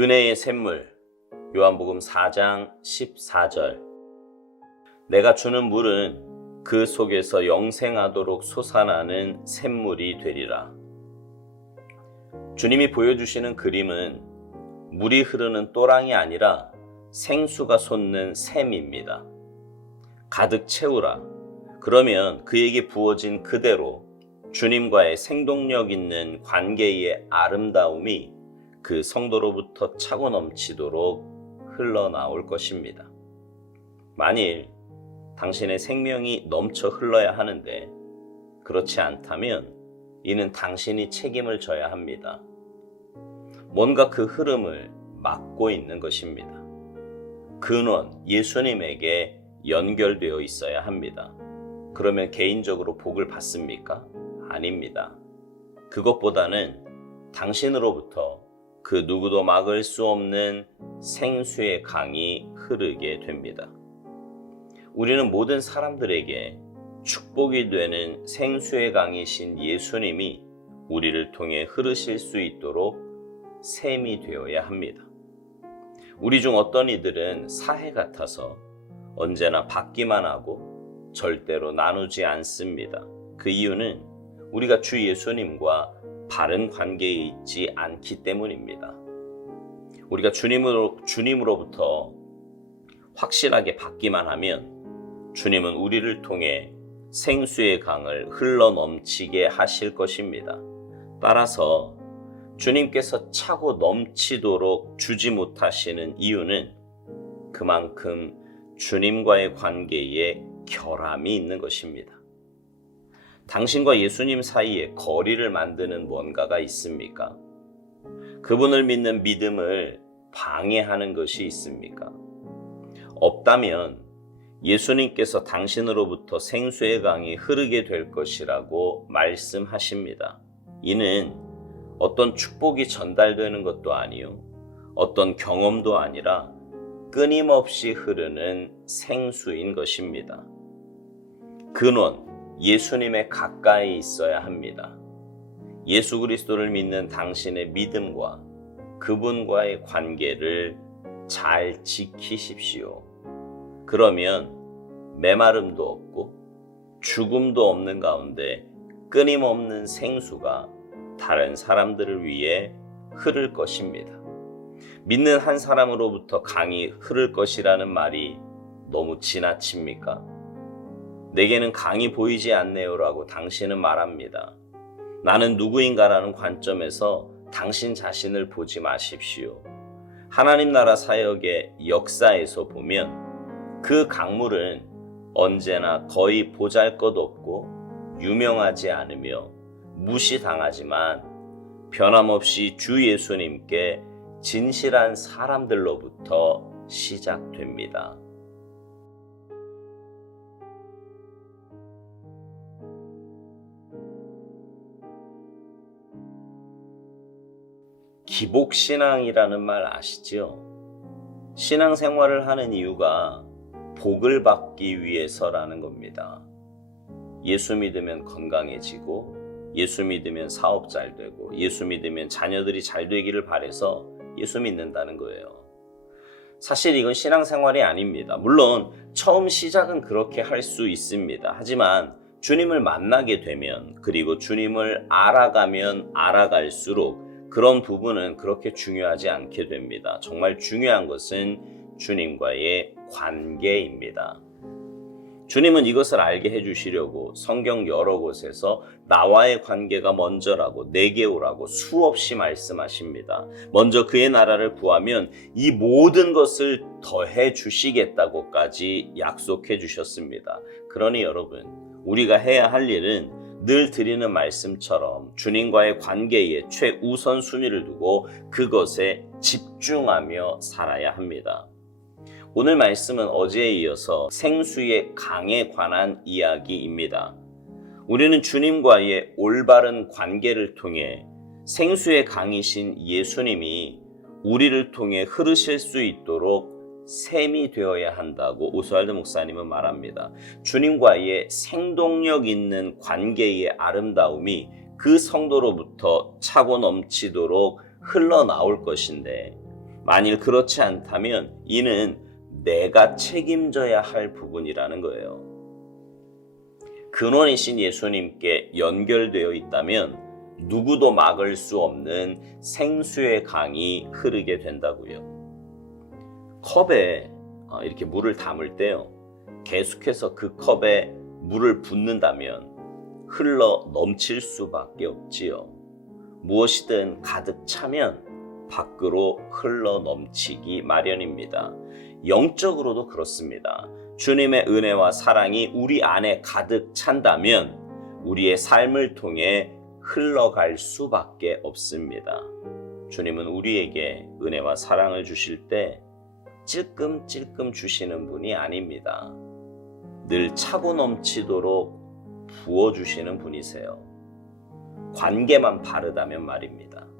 은혜의 샘물, 요한복음 4장 14절. 내가 주는 물은 그 속에서 영생하도록 솟아나는 샘물이 되리라. 주님이 보여주시는 그림은 물이 흐르는 또랑이 아니라 생수가 솟는 샘입니다. 가득 채우라. 그러면 그에게 부어진 그대로 주님과의 생동력 있는 관계의 아름다움이 그 성도로부터 차고 넘치도록 흘러나올 것입니다. 만일 당신의 생명이 넘쳐 흘러야 하는데 그렇지 않다면 이는 당신이 책임을 져야 합니다. 뭔가 그 흐름을 막고 있는 것입니다. 근원 예수님에게 연결되어 있어야 합니다. 그러면 개인적으로 복을 받습니까? 아닙니다. 그것보다는 당신으로부터 그 누구도 막을 수 없는 생수의 강이 흐르게 됩니다. 우리는 모든 사람들에게 축복이 되는 생수의 강이신 예수님이 우리를 통해 흐르실 수 있도록 샘이 되어야 합니다. 우리 중 어떤 이들은 사해 같아서 언제나 받기만 하고 절대로 나누지 않습니다. 그 이유는 우리가 주 예수님과 바른 관계에 있지 않기 때문입니다. 우리가 주님으로부터 확실하게 받기만 하면 주님은 우리를 통해 생수의 강을 흘러넘치게 하실 것입니다. 따라서 주님께서 차고 넘치도록 주지 못하시는 이유는 그만큼 주님과의 관계에 결함이 있는 것입니다. 당신과 예수님 사이에 거리를 만드는 뭔가가 있습니까? 그분을 믿는 믿음을 방해하는 것이 있습니까? 없다면 예수님께서 당신으로부터 생수의 강이 흐르게 될 것이라고 말씀하십니다. 이는 어떤 축복이 전달되는 것도 아니요, 어떤 경험도 아니라 끊임없이 흐르는 생수인 것입니다. 근원 예수님에 가까이 있어야 합니다. 예수 그리스도를 믿는 당신의 믿음과 그분과의 관계를 잘 지키십시오. 그러면 메마름도 없고 죽음도 없는 가운데 끊임없는 생수가 다른 사람들을 위해 흐를 것입니다. 믿는 한 사람으로부터 강이 흐를 것이라는 말이 너무 지나칩니까? 내게는 강이 보이지 않네요 라고 당신은 말합니다. 나는 누구인가라는 관점에서 당신 자신을 보지 마십시오. 하나님 나라 사역의 역사에서 보면 그 강물은 언제나 거의 보잘것없고 유명하지 않으며 무시당하지만 변함없이 주 예수님께 진실한 사람들로부터 시작됩니다. 기복신앙이라는 말 아시죠? 신앙생활을 하는 이유가 복을 받기 위해서라는 겁니다. 예수 믿으면 건강해지고, 예수 믿으면 사업 잘 되고, 예수 믿으면 자녀들이 잘 되기를 바라서 예수 믿는다는 거예요. 사실 이건 신앙생활이 아닙니다. 물론 처음 시작은 그렇게 할 수 있습니다. 하지만 주님을 만나게 되면, 그리고 주님을 알아가면 알아갈수록 그런 부분은 그렇게 중요하지 않게 됩니다. 정말 중요한 것은 주님과의 관계입니다. 주님은 이것을 알게 해주시려고 성경 여러 곳에서 나와의 관계가 먼저라고, 내게 오라고 수없이 말씀하십니다. 먼저 그의 나라를 구하면 이 모든 것을 더해 주시겠다고까지 약속해 주셨습니다. 그러니 여러분, 우리가 해야 할 일은 늘 드리는 말씀처럼 주님과의 관계에 최우선 순위를 두고 그것에 집중하며 살아야 합니다. 오늘 말씀은 어제에 이어서 생수의 강에 관한 이야기입니다. 우리는 주님과의 올바른 관계를 통해 생수의 강이신 예수님이 우리를 통해 흐르실 수 있도록 샘이 되어야 한다고 오스왈드 목사님은 말합니다. 주님과의 생동력 있는 관계의 아름다움이 그 성도로부터 차고 넘치도록 흘러나올 것인데, 만일 그렇지 않다면 이는 내가 책임져야 할 부분이라는 거예요. 근원이신 예수님께 연결되어 있다면 누구도 막을 수 없는 생수의 강이 흐르게 된다고요. 컵에 이렇게 물을 담을 때요, 계속해서 그 컵에 물을 붓는다면 흘러 넘칠 수밖에 없지요. 무엇이든 가득 차면 밖으로 흘러 넘치기 마련입니다. 영적으로도 그렇습니다. 주님의 은혜와 사랑이 우리 안에 가득 찬다면 우리의 삶을 통해 흘러갈 수밖에 없습니다. 주님은 우리에게 은혜와 사랑을 주실 때 찔끔찔끔 주시는 분이 아닙니다. 늘 차고 넘치도록 부어주시는 분이세요. 관계만 바르다면 말입니다.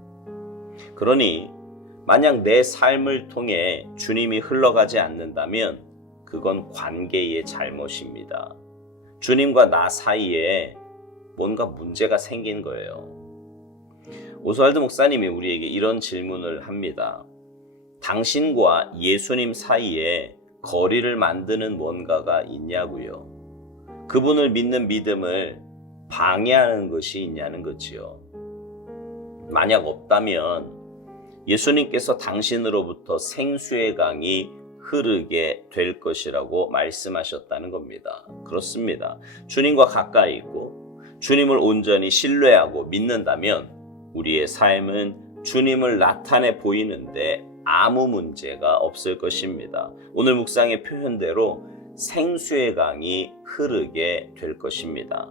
그러니 만약 내 삶을 통해 주님이 흘러가지 않는다면 그건 관계의 잘못입니다. 주님과 나 사이에 뭔가 문제가 생긴 거예요. 오스왈드 목사님이 우리에게 이런 질문을 합니다. 당신과 예수님 사이에 거리를 만드는 뭔가가 있냐고요. 그분을 믿는 믿음을 방해하는 것이 있냐는 거지요. 만약 없다면 예수님께서 당신으로부터 생수의 강이 흐르게 될 것이라고 말씀하셨다는 겁니다. 그렇습니다. 주님과 가까이 있고 주님을 온전히 신뢰하고 믿는다면 우리의 삶은 주님을 나타내 보이는데 아무 문제가 없을 것입니다. 오늘 묵상의 표현대로 생수의 강이 흐르게 될 것입니다.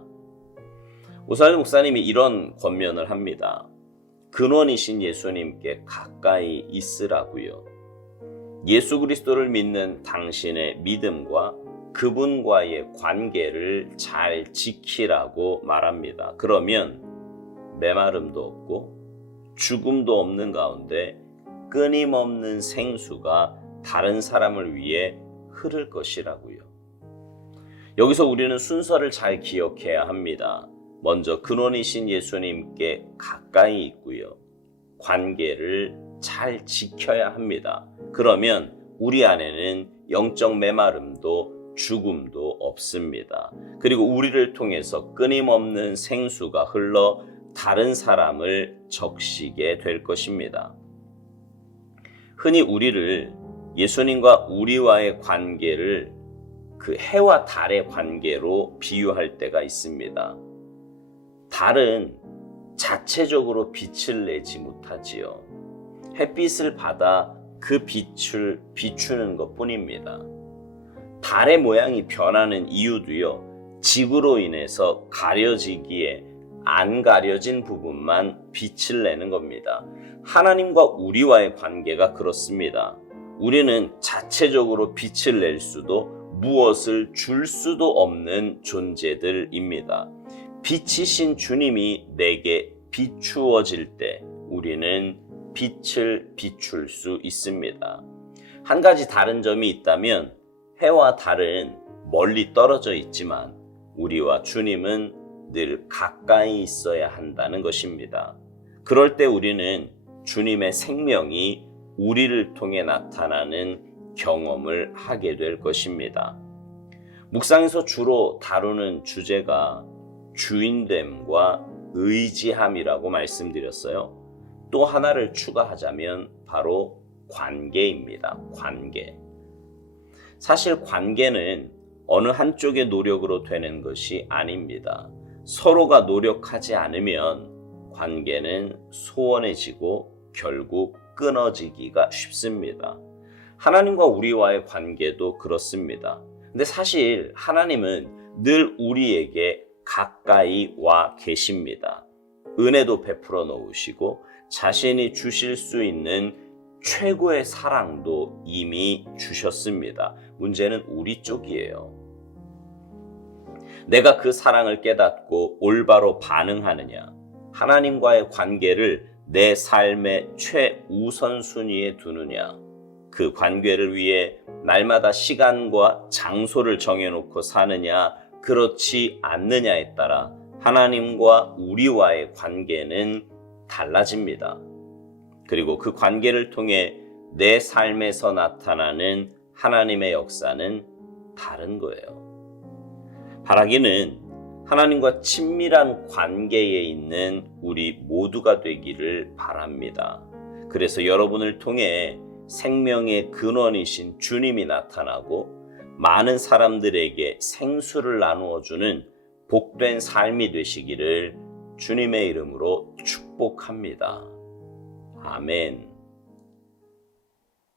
오스왈드 목사님이 이런 권면을 합니다. 근원이신 예수님께 가까이 있으라고요. 예수 그리스도를 믿는 당신의 믿음과 그분과의 관계를 잘 지키라고 말합니다. 그러면 메마름도 없고 죽음도 없는 가운데 끊임없는 생수가 다른 사람을 위해 흐를 것이라고요. 여기서 우리는 순서를 잘 기억해야 합니다. 먼저 근원이신 예수님께 가까이 있고요. 관계를 잘 지켜야 합니다. 그러면 우리 안에는 영적 메마름도 죽음도 없습니다. 그리고 우리를 통해서 끊임없는 생수가 흘러 다른 사람을 적시게 될 것입니다. 흔히 우리를 예수님과 우리와의 관계를 그 해와 달의 관계로 비유할 때가 있습니다. 달은 자체적으로 빛을 내지 못하지요. 햇빛을 받아 그 빛을 비추는 것뿐입니다. 달의 모양이 변하는 이유도요, 지구로 인해서 가려지기에 안 가려진 부분만 빛을 내는 겁니다. 하나님과 우리와의 관계가 그렇습니다. 우리는 자체적으로 빛을 낼 수도 무엇을 줄 수도 없는 존재들입니다. 빛이신 주님이 내게 비추어질 때 우리는 빛을 비출 수 있습니다. 한 가지 다른 점이 있다면 해와 달은 멀리 떨어져 있지만 우리와 주님은 늘 가까이 있어야 한다는 것입니다. 그럴 때 우리는 주님의 생명이 우리를 통해 나타나는 경험을 하게 될 것입니다. 묵상에서 주로 다루는 주제가 주인됨과 의지함이라고 말씀드렸어요. 또 하나를 추가하자면 바로 관계입니다. 관계. 사실 관계는 어느 한쪽의 노력으로 되는 것이 아닙니다. 서로가 노력하지 않으면 관계는 소원해지고 결국 끊어지기가 쉽습니다. 하나님과 우리와의 관계도 그렇습니다. 근데 사실 하나님은 늘 우리에게 가까이 와 계십니다. 은혜도 베풀어 놓으시고 자신이 주실 수 있는 최고의 사랑도 이미 주셨습니다. 문제는 우리 쪽이에요. 내가 그 사랑을 깨닫고 올바로 반응하느냐, 하나님과의 관계를 내 삶의 최우선순위에 두느냐, 그 관계를 위해 날마다 시간과 장소를 정해놓고 사느냐, 그렇지 않느냐에 따라 하나님과 우리와의 관계는 달라집니다. 그리고 그 관계를 통해 내 삶에서 나타나는 하나님의 역사는 다른 거예요. 바라기는 하나님과 친밀한 관계에 있는 우리 모두가 되기를 바랍니다. 그래서 여러분을 통해 생명의 근원이신 주님이 나타나고 많은 사람들에게 생수를 나누어 주는 복된 삶이 되시기를 주님의 이름으로 축복합니다. 아멘.